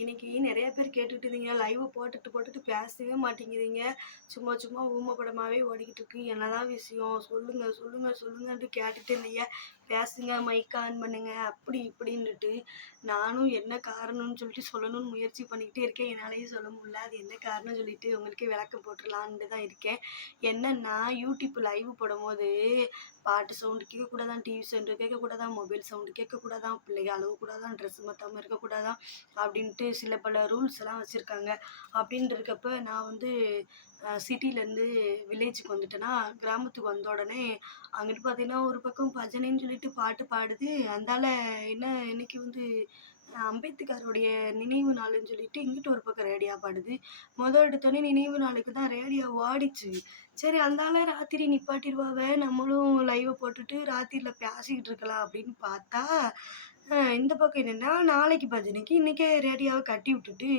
இன்னைக்கு நிறைய பேர் கேட்டுக்கிட்டு இருந்தீங்க. லைவ் போட்டுட்டு போட்டுட்டு பேசவே மாட்டேங்கிறீங்க. சும்மா சும்மா ஊமப்படமாவே ஓடிக்கிட்டு இருக்கு என்னதான் விஷயம்? சொல்லுங்க சொல்லுங்க சொல்லுங்கன்ட்டு கேட்டுட்டு இருந்தீங்க. பேசுங்க மைக் ஆன் பண்ணுங்க. அப்படி இப்படின்னுட்டு நானும் என்ன காரணம்னு சொல்லிட்டு சொல்லணும்னு முயற்சி பண்ணிக்கிட்டே இருக்கேன். என்னாலேயும் சொல்ல முடியல. அது என்ன காரணம் சொல்லிட்டு உங்களுக்கு விளக்கம் போட்டுடலான்ட்டு தான் இருக்கேன். என்னன்னா யூடியூப் லைவ் போடும்போது பாட்டு சவுண்டு கேட்கக்கூடாதான் டிவி சவுண்டு கேட்கக்கூடாதான் மொபைல் சவுண்டு கேட்கக்கூடாதான் பிள்ளைங்க அழுவக்கூடாதான் ட்ரெஸ் மற்றாமல் இருக்கக்கூடாதான் அப்படின்ட்டு சில பல ரூல்ஸ் எல்லாம் வச்சுருக்காங்க. அப்படின்ட்டு இருக்கப்ப நான் வந்து சிட்டிலேருந்து வில்லேஜுக்கு வந்துட்டேன்னா கிராமத்துக்கு வந்த உடனே அங்கிட்டு பார்த்தீங்கன்னா ஒரு பக்கம் பஜனைன்னு சொல்லிட்டு பாட்டு பாடுது. அந்தால என்ன இன்னைக்கு வந்து அம்பேத்கருடைய நினைவு நாளுன்னு சொல்லிட்டு இங்கிட்டு ஒரு பக்கம் ரேடியோ பாடுது. முதல் எடுத்தோடனே நினைவு நாளுக்கு தான் ரேடியோ ஓடிச்சு. சரி அந்தால ராத்திரி நிப்பாட்டிடுவாவ நம்மளும் லைவை போட்டுட்டு ராத்திரியில் பேசிக்கிட்டு இருக்கலாம் அப்படின்னு பார்த்தா இந்த பக்கம் என்னென்னா நாளைக்கு பஜனைக்கு இன்றைக்கே ரேடியோவை கட்டி விட்டுட்டு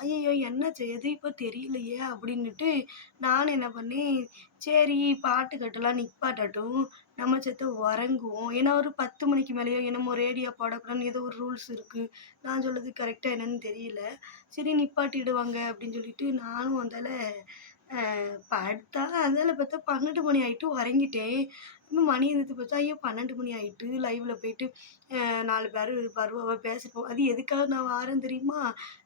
ஐயோ என்ன செய்யுது? இப்போ தெரியலையே அப்படின்னுட்டு நான் என்ன பண்ணேன் சரி பாட்டு கட்டலாம் நிப்பாட்டட்டும் நம்ம சேர்த்து உறங்குவோம். ஏன்னா ஒரு பத்து மணிக்கு மேலேயோ என்னமோ ரேடியோ பாடக்கூடாதுன்னு ஏதோ ஒரு ரூல்ஸ் இருக்குது நான் சொல்கிறது கரெக்டாக என்னன்னு தெரியல. சரி நிப்பாட்டிடுவாங்க அப்படின்னு சொல்லிட்டு நானும் அந்தால படுத்தா அதனால் பார்த்தா பன்னெண்டு மணி ஆகிட்டு உறங்கிட்டேன் இன்னும் மணி எழுந்து பார்த்தா ஐயோ பன்னெண்டு மணி ஆகிட்டு லைவில் போயிட்டு நாலு பேர் வருவாவ பேசிப்போம் அது எதுக்காக நான் வாரம் தெரியுமா?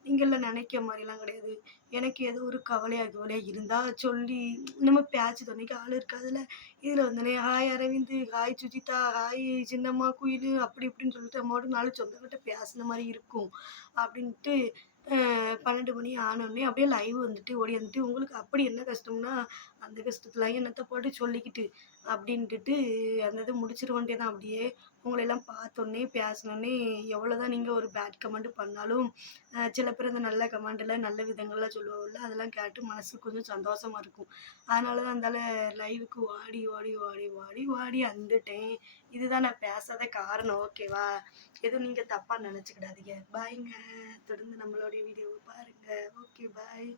நீங்கள்லாம் நினைக்கிற மாதிரிலாம் கிடையாது. எனக்கு ஏதோ ஒரு கவலையாக கவலையாக இருந்தால் சொல்லி நம்ம பேச்சு துணைக்கு ஆள் இருக்காதுல்ல. இதில் வந்தோடனே hi Aravind. Hi Sujitha. Hi Chinnamma Kuyil. அப்படி இப்படின்னு சொல்லிட்டு அம்மாவோட நாலு சொந்தக்கிட்ட பேசுன மாதிரி இருக்கும். அப்படின்ட்டு பன்னெண்டு மணி ஆனோடனே அப்படியே லைவ் வந்துட்டு ஓடி வந்துட்டு உங்களுக்கு அப்படி என்ன கஷ்டம்னா அந்த கஷ்டத்தில் என்னத்தை போட்டு சொல்லிக்கிட்டு? அப்படின்ட்டு அந்த இதை முடிச்சிருவன்ட்டே தான் அப்படியே உங்களெல்லாம் பார்த்தோன்னே பேசினோன்னே எவ்வளோதான் நீங்கள் ஒரு பேட் கமெண்ட் பண்ணாலும் சில பேர் அந்த நல்ல கமெண்டில் நல்ல விதங்கள்லாம் சொல்லுவாங்கல்ல அதெல்லாம் கேட்டு மனசுக்கு கொஞ்சம் சந்தோஷமா இருக்கும். அதனால தான் அந்தால லைவுக்கு ஓடி ஓடி ஓடி ஓடி ஓடி வந்துட்டேன். இதுதான் நான் பேசாத காரணம். ஓகேவா எதுவும் நீங்கள் தப்பாக நினச்சிக்கிடாதீங்க. பாய்ங்க நம்மளுடைய வீடியோவை பாருங்கள் ஓகே பாய்